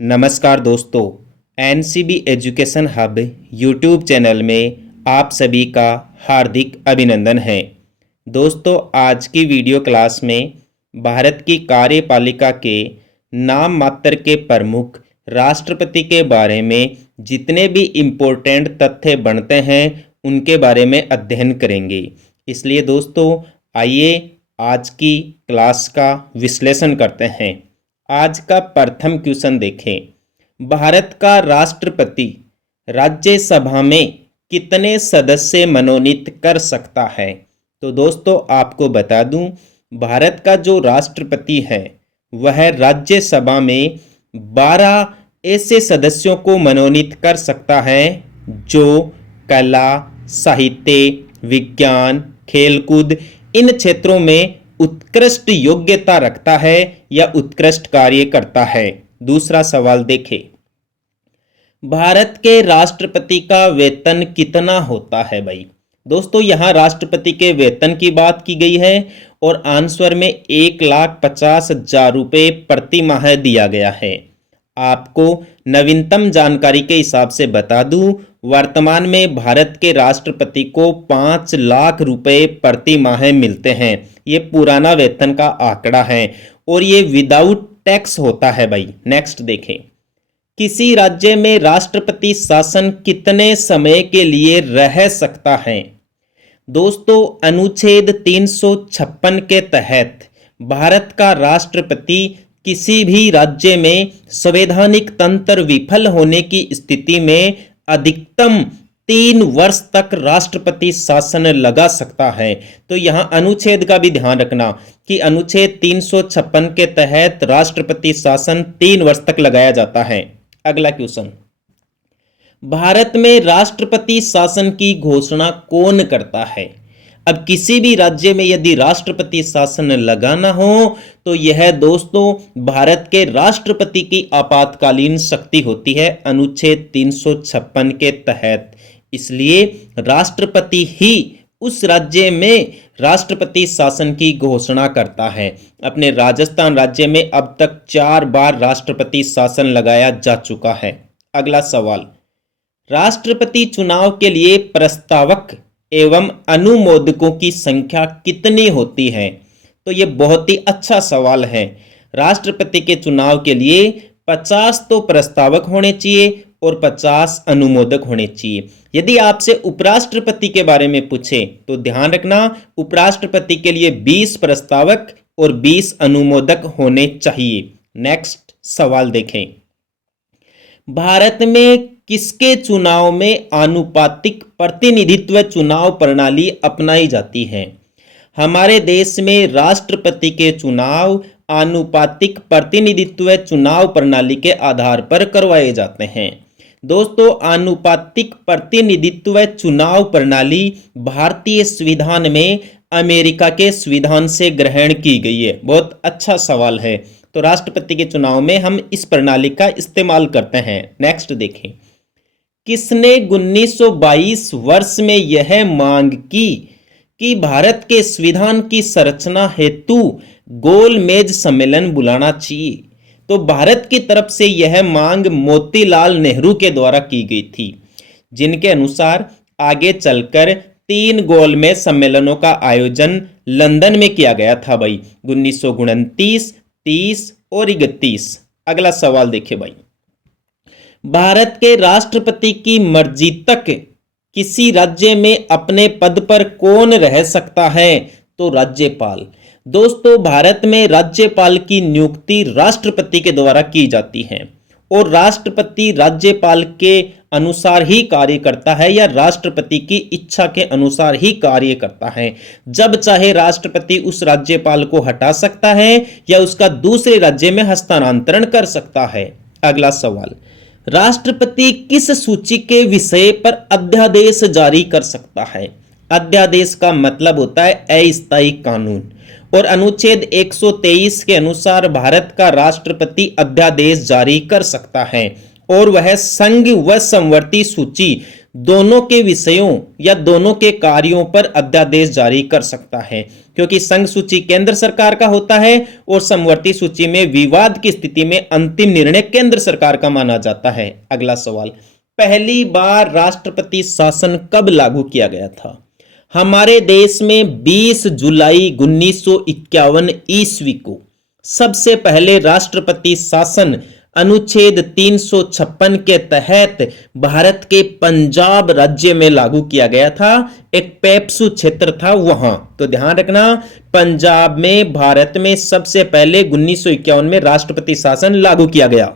नमस्कार दोस्तों, NCB education hub YouTube channel में आप सभी का हार्दिक अभिनंदन है। दोस्तों, आज की वीडियो क्लास में भारत की कार्यपालिका के नाम मात्र के प्रमुख राष्ट्रपति के बारे में जितने भी इम्पोर्टेंट तथ्य बनते हैं उनके बारे में अध्ययन करेंगे। इसलिए दोस्तों, आइए आज की क्लास का विश्लेषण करते हैं। आज का प्रथम क्वेश्चन देखें। भारत का राष्ट्रपति राज्यसभा में कितने सदस्य मनोनीत कर सकता है? तो दोस्तों, आपको बता दूं, भारत का जो राष्ट्रपति है वह राज्यसभा में 12 ऐसे सदस्यों को मनोनीत कर सकता है जो कला, साहित्य, विज्ञान, खेलकूद इन क्षेत्रों में उत्कृष्ट योग्यता रखता है या उत्कृष्ट कार्य करता है। दूसरा सवाल देखें, भारत के राष्ट्रपति का वेतन कितना होता है? भाई दोस्तों, यहां राष्ट्रपति के वेतन की बात की गई है और आंसर में 1,50,000 रुपये प्रति माह दिया गया है। आपको नवीनतम जानकारी के हिसाब से बता दूं, वर्तमान में भारत के राष्ट्रपति को 5 लाख रुपए प्रति माह मिलते हैं। ये पुराना वेतन का आंकड़ा है और ये विदाउट टैक्स होता है। भाई नेक्स्ट देखें, किसी राज्य में राष्ट्रपति शासन कितने समय के लिए रह सकता है? दोस्तों, अनुच्छेद 356 के तहत भारत का राष्ट्रपति किसी भी राज्य में संवैधानिक तंत्र विफल होने की स्थिति में अधिकतम 3 वर्ष तक राष्ट्रपति शासन लगा सकता है। तो यहां अनुच्छेद का भी ध्यान रखना कि अनुच्छेद 356 के तहत राष्ट्रपति शासन 3 वर्ष तक लगाया जाता है। अगला क्वेश्चन, भारत में राष्ट्रपति शासन की घोषणा कौन करता है? अब किसी भी राज्य में यदि राष्ट्रपति शासन लगाना हो तो यह दोस्तों भारत के राष्ट्रपति की आपातकालीन शक्ति होती है अनुच्छेद 356 के तहत। इसलिए राष्ट्रपति ही उस राज्य में राष्ट्रपति शासन की घोषणा करता है। अपने राजस्थान राज्य में अब तक 4 बार राष्ट्रपति शासन लगाया जा चुका है। अगला सवाल, राष्ट्रपति चुनाव के लिए प्रस्तावक एवं अनुमोदकों की संख्या कितनी होती है? तो यह बहुत ही अच्छा सवाल है। राष्ट्रपति के चुनाव के लिए 50 तो प्रस्तावक होने चाहिए और 50 अनुमोदक होने चाहिए। यदि आपसे उपराष्ट्रपति के बारे में पूछे तो ध्यान रखना, उपराष्ट्रपति के लिए 20 प्रस्तावक और 20 अनुमोदक होने चाहिए। नेक्स्ट सवाल देखें, भारत में किसके चुनाव में आनुपातिक प्रतिनिधित्व चुनाव प्रणाली अपनाई जाती है? हमारे देश में राष्ट्रपति के चुनाव आनुपातिक प्रतिनिधित्व चुनाव प्रणाली के आधार पर करवाए जाते हैं। दोस्तों, आनुपातिक प्रतिनिधित्व चुनाव प्रणाली भारतीय संविधान में अमेरिका के संविधान से ग्रहण की गई है। बहुत अच्छा सवाल है। तो राष्ट्रपति के चुनाव में हम इस प्रणाली का इस्तेमाल करते हैं। नेक्स्ट देखें, किसने 1922 वर्ष में यह मांग की कि भारत के संविधान की संरचना हेतु गोलमेज सम्मेलन बुलाना चाहिए? तो भारत की तरफ से यह मांग मोतीलाल नेहरू के द्वारा की गई थी, जिनके अनुसार आगे चलकर 3 गोलमेज सम्मेलनों का आयोजन लंदन में किया गया था। भाई 1929, 30 और 31। अगला सवाल देखिए भाई, भारत के राष्ट्रपति की मर्जी तक किसी राज्य में अपने पद पर कौन रह सकता है? तो राज्यपाल। दोस्तों, भारत में राज्यपाल की नियुक्ति राष्ट्रपति के द्वारा की जाती है और राष्ट्रपति राज्यपाल के अनुसार ही कार्य करता है या राष्ट्रपति की इच्छा के अनुसार ही कार्य करता है। जब चाहे राष्ट्रपति उस राज्यपाल को हटा सकता है या उसका दूसरे राज्य में हस्तांतरण कर सकता है। अगला सवाल, राष्ट्रपति किस सूची के विषय पर अध्यादेश जारी कर सकता है? अध्यादेश का मतलब होता है अस्थायी कानून और अनुच्छेद 123 के अनुसार भारत का राष्ट्रपति अध्यादेश जारी कर सकता है और वह संघ व समवर्ती सूची दोनों के विषयों या दोनों के कार्यों पर अध्यादेश जारी कर सकता है। क्योंकि संघ सूची केंद्र सरकार का होता है और समवर्ती सूची में विवाद की स्थिति में अंतिम निर्णय केंद्र सरकार का माना जाता है। अगला सवाल, पहली बार राष्ट्रपति शासन कब लागू किया गया था? हमारे देश में 20 जुलाई 1951 ईस्वी को सबसे पहले राष्ट्रपति शासन अनुच्छेद 356 के तहत भारत के पंजाब राज्य में लागू किया गया था। एक पेप्सू क्षेत्र था वहां, तो ध्यान रखना, पंजाब में भारत में सबसे पहले 1951 में राष्ट्रपति शासन लागू किया गया।